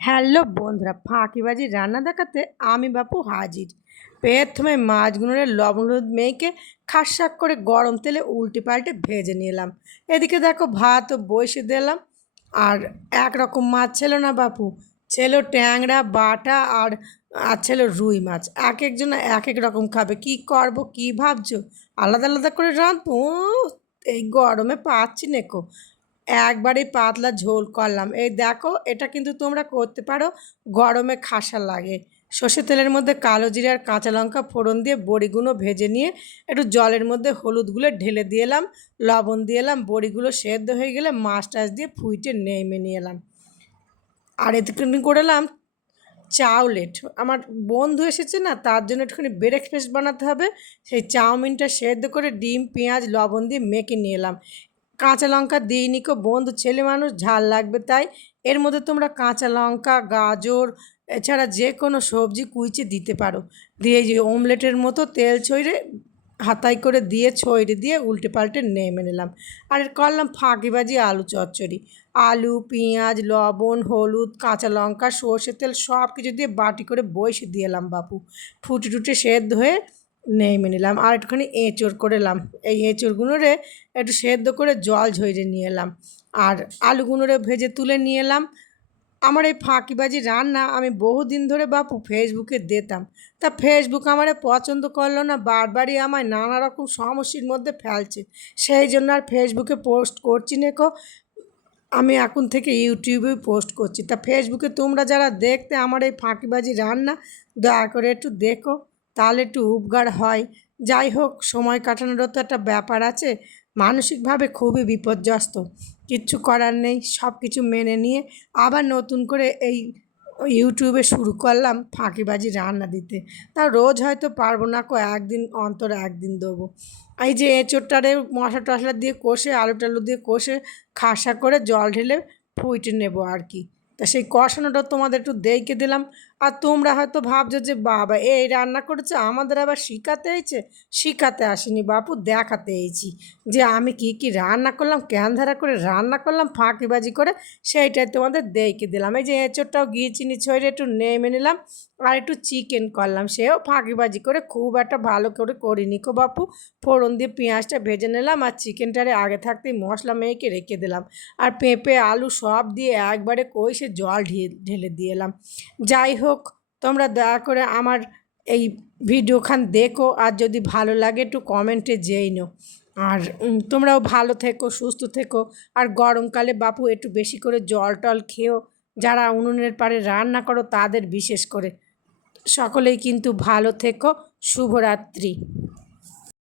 Hello বন্ধুরা, ফাঁকিবাজি রান্না দেখাতে আমি বাপু হাজির। প্রথমে মাছগুলোরে লবণ হলুদ মেখে খাসা করে গরম তেলে উল্টে পাল্টে ভেজে নিলাম। এদিকে দেখো ভাতও বসিয়ে দিলাম। আর একরকম মাছ ছিল না বাপু, ছিল ট্যাংরা বাটা আর ছিল রুই মাছ। এক একজন এক এক রকম খাবে, কি করব কি ভাবছো? আলাদা আলাদা করে রাঁধবো? এই গরমে পাচ্ছি নেকো। একবারেই পাতলা ঝোল করলাম। এই দেখো, এটা কিন্তু তোমরা করতে পারো, গরমে খাসা লাগে। সর্ষের তেলের মধ্যে কালো জিরে আর কাঁচা লঙ্কা ফোড়ন দিয়ে বড়িগুলো ভেজে নিয়ে একটু জলের মধ্যে হলুদগুলো ঢেলে দিয়ে এলাম, লবণ দিয়ে এলাম। বড়িগুলো সেদ্ধ হয়ে গেলে মাছ টাছ দিয়ে ফুইটে নেমে নিয়ে এলাম। আর এতক্ষণ করলাম চাউলেট। আমার বন্ধু এসেছে না, তার জন্য একটুখানি ব্রেকফাস্ট বানাতে হবে। সেই চাউমিনটা সেদ্ধ করে ডিম পেঁয়াজ লবণ দিয়ে মেখে নিয়ে এলাম। কাঁচা লঙ্কা দিইনি কো বন্ধু, ছেলে মানুষ ঝাল লাগবে তাই। এর মধ্যে তোমরা কাঁচা লঙ্কা গাজর এছাড়া যে কোনো সবজি কুইচে দিতে পারো। দিয়ে যে অমলেটের মতো তেল ছড়িয়ে হাতায় করে দিয়ে ছড়িয়ে দিয়ে উল্টে পাল্টে নেমে নিলাম। আর করলাম ফাঁকিবাজি আলু চচ্চড়ি। আলু পেঁয়াজ লবণ হলুদ কাঁচা লঙ্কা সর্ষের তেল সব কিছু দিয়ে বাটি করে বসে দিয়ে এলাম বাপু। ফুটে টুটে সেদ্ধ হয়ে নেমে নিলাম। আর একটুখানি এঁচড় করে এলাম। এই এঁচড়গুলোরে একটু সেদ্ধ করে জল ঝরিয়ে নিয়ে এলাম। আর আলুগুলোরে ভেজে তুলে নিয়ে এলাম। আমার এই ফাঁকিবাজি রান্না আমি বহুদিন ধরে বাপু ফেসবুকে দিতাম, তা ফেসবুক আমারে পছন্দ করলো না, বারবারই আমায় নানা রকম সমস্যার মধ্যে ফেলছে। সেই জন্য আর ফেসবুকে পোস্ট করছি না কো। আমি এখন থেকে ইউটিউবে পোস্ট করছি। তা ফেসবুকে তোমরা যারা দেখতে আমার এই ফাঁকিবাজি রান্না, দয়া করে একটু দেখো, তাহলে একটু উপকার হয়। যাই হোক, সময় কাটানোরও তো একটা ব্যাপার আছে। মানসিকভাবে খুবই বিপর্যস্ত, কিচ্ছু করার নেই। সব কিছু মেনে নিয়ে আবার নতুন করে এই ইউটিউবে শুরু করলাম ফাঁকিবাজি রান্না দিতে। তা রোজ হয়তো পারবো না কো, একদিন অন্তর একদিন দেবো। এই যে এঁচোড়টারে মশলা টশলা দিয়ে কষে আলু টালু দিয়ে কষে খাসা করে জল ঢেলে ফুটে নেব আর কি। তা সেই কষানোটা তোমাদের একটু দেখে দিলাম। আর তোমরা হয়তো ভাবছো যে বাবা এই রান্না করেছে, আমাদের আবার শিখাতে এইছে। শিখাতে আসিনি বাপু, দেখাতে এইছি যে আমি কি কি রান্না করলাম, কেন ধারা করে রান্না করলাম ফাঁকিবাজি করে, সেইটাই তোমাদের দেখে দিলাম। এই যে এঁচোড়টাও ঘি চিনি ছড়িয়ে একটু নেমে নিলাম। আর একটু চিকেন করলাম, সেও ফাঁকিবাজি করে, খুব একটা ভালো করে করিনি কো বাপু। ফোড়ন দিয়ে পেঁয়াজটা ভেজে নিলাম আর চিকেনটারে আগে থাকতেই মশলা মেখে রেখে দিলাম। আর পেঁপে আলু সব দিয়ে একবারে কষে জল ঢেলে দিয়ে এলাম। যাই হোক, তোমরা দয়া করে আমার এই ভিডিওখান দেখো, আর যদি ভালো লাগে একটু কমেন্টে যেইনো। আর তোমরাও ভালো থেকো সুস্থ থেকো। আর গরমকালে বাপু একটু বেশি করে জল টল খেও, যারা উনুনের পাড়ে রান্না করো তাদের বিশেষ করে। সকলেই কিন্তু ভালো থেকো। শুভরাত্রি।